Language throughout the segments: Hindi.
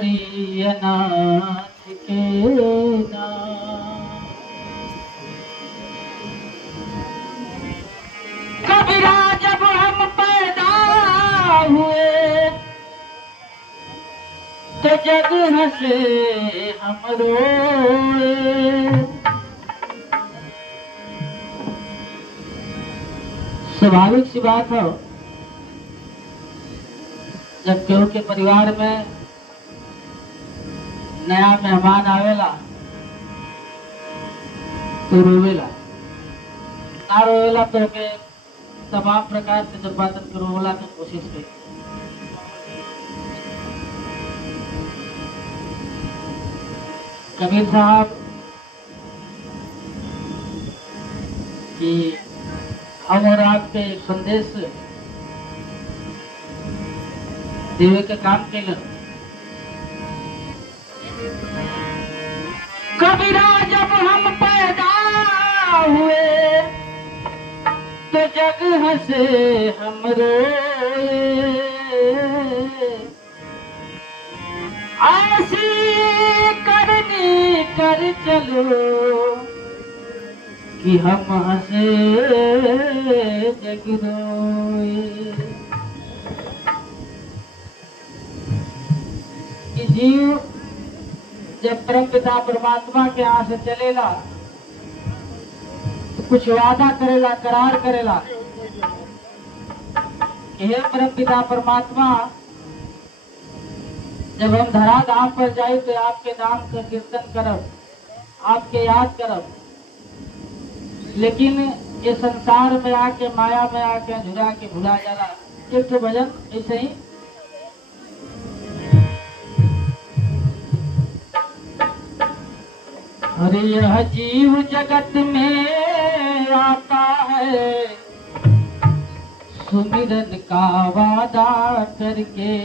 हरि अनाथ के नाम। कबीरा जब हम पैदा हुए तो जग हंसे हम रोए। स्वाभाविक सी बात हो, जब केहू के परिवार में नया मेहमान आवेला तो रोवेला, ना रोवेला तो के तमाम प्रकार से जब बात रोवला की कोशिश करी। कबीर साहब की हम और आपके संदेश देवे के काम के लिए कबीरा जब हम पैदा हुए तो जग हंसे हम रोए। ऐसी करनी कर चलो कि हम हंसे जग रोए। कि जीव जब परम पिता परमात्मा के यहाँ से चलेला तो कुछ वादा करेला, करार करेला कि हे परम पिता परमात्मा, जब हम धरा धाम पर जाए तो आपके नाम का कीर्तन करब, आपके याद करब, लेकिन ये संसार में आके माया में आके झुरा के भुला जाला। एक तो भजन ऐसे ही अरे यह जीव जगत में आता है सुमिरन का वादा करके।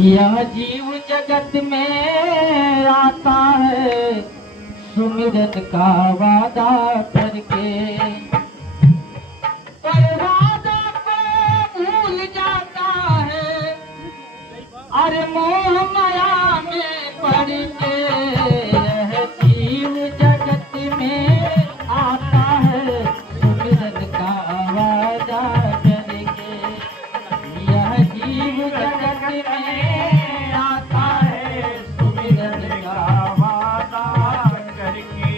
यह जीव जगत में आता है सुमिरन का वादा करके, पर वादा को भूल जाता है, अरे मोह माया में पड़ के। यह जीव जगत में आता है सुमिरन का वादा करके। यह जीव जगत में आता है सुमिरन का वादा करके।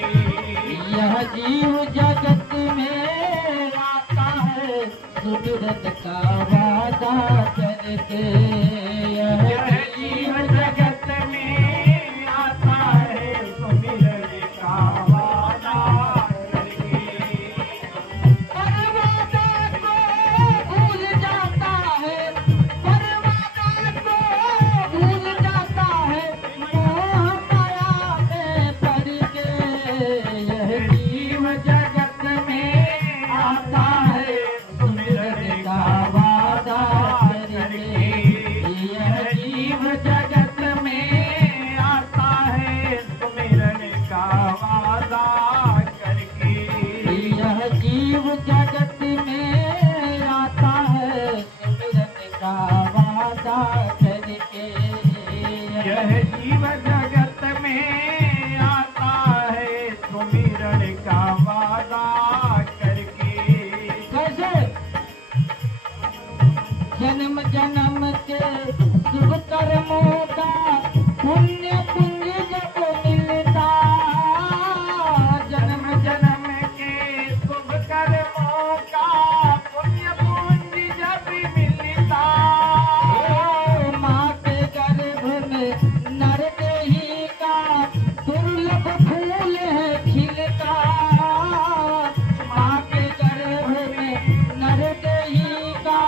यह जीव जगत में आता है सुमिरन का वादा करके। यह जीव जगत में आता है सुमिरन का वादा करके। पर वादा को भूल जाता है, पर वादा को भूल जाता है, मोह माया में पड़ के। यह जीव जगत में आता है सुमिरन का वादा करके। यह जीव जगत में आता है सुमिरन का वादा करके। यह जीव जगत में आता है सुमिरन का वादा करके। यह जीव जगत में आता है सुमिरन का वादा करके। कैसे जन्म जन्म के शुभ कर्मों का पुण्य पुंज जब मिलता, जन्म जन्म के शुभ कर्मों का पुण्य पुंज जब मिलता। माँ के गर्भ में नर देही का दुर्लभ फूल है खिलता। माँ के गर्भ में नर देही का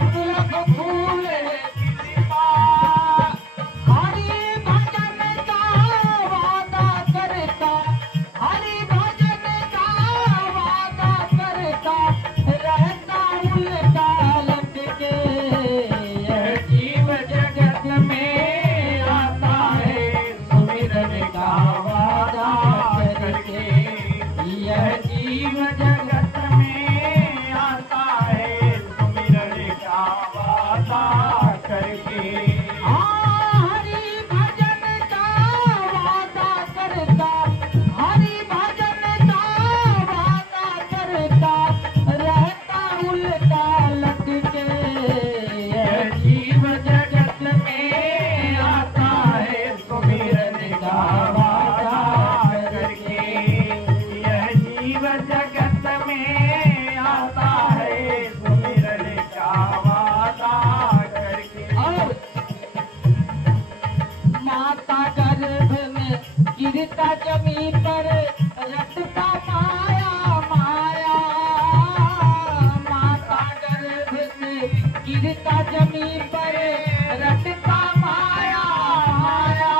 दुर्लभ फूल है खिलता। हरि भजन का वादा करता, हरि भजन का वादा करता, रहता उल्टा लटके। यह जीव जगत में आता है सुमिरन का वादा करके। यह जीव जगत में आता है सुमिरन का वादा वादा करके। हरि भजन का वादा करता, हरि भजन का वादा करता, रहता उल्टा लटके। यह जीव जगत में आता है सुमिरन का वादा करके। यह जीव जगत में आता है सुमिरन का वादा करके। और माता गर्भ में गिरता जमी पर रटता माया माया। माता गर्भ में गिरता जमी पर रटता माया माया।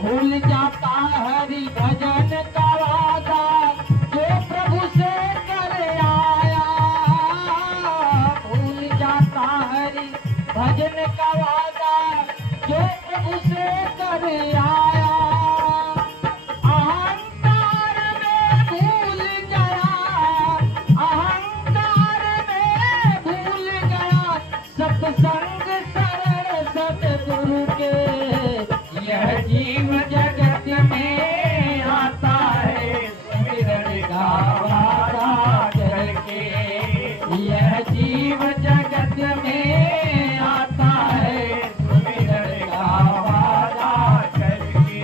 भूल जाता हरि भजन का वादा जो प्रभु से कर आया। भूल जाता हरि भजन का वादा जो प्रभु से कर आया। अहंकार में भूल गया, अहंकार में भूल गया, सत्संग शरण सतगुरु के। यह जीव जगत में आता है सुमिरन का वादा करके। यह जीव जगत में आता है सुमिरन का वादा करके।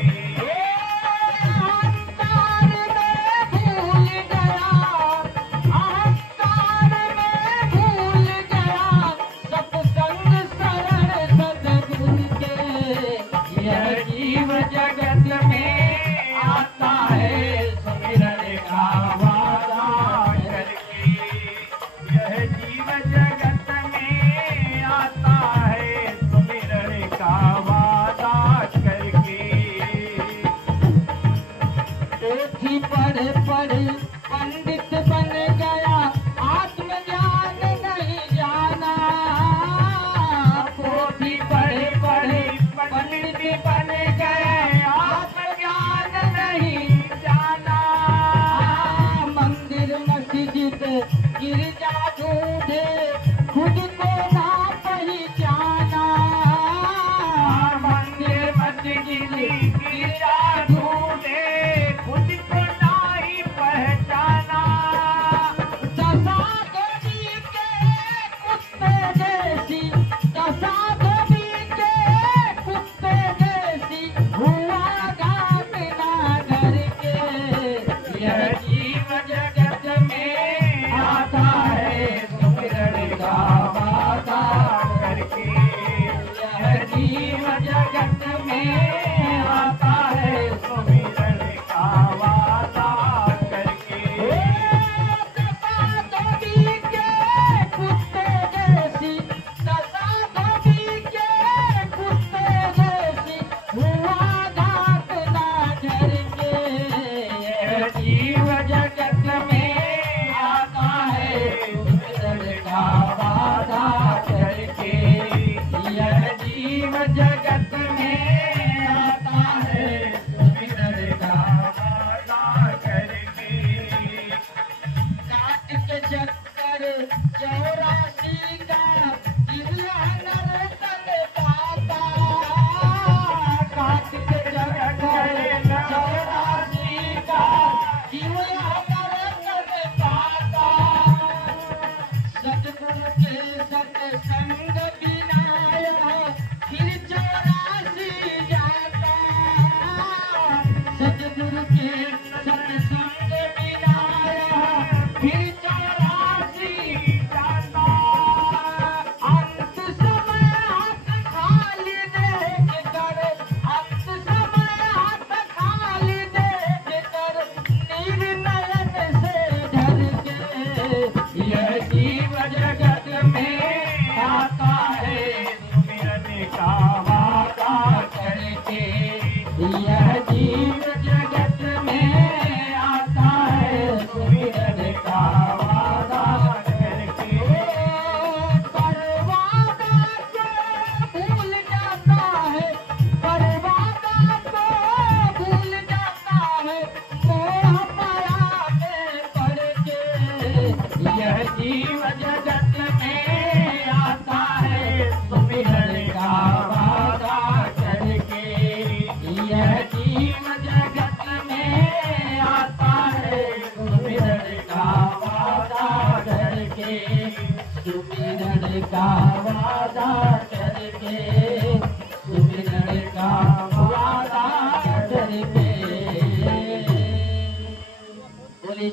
का वादा करके, सुमिरन का वादा करके। बोलिए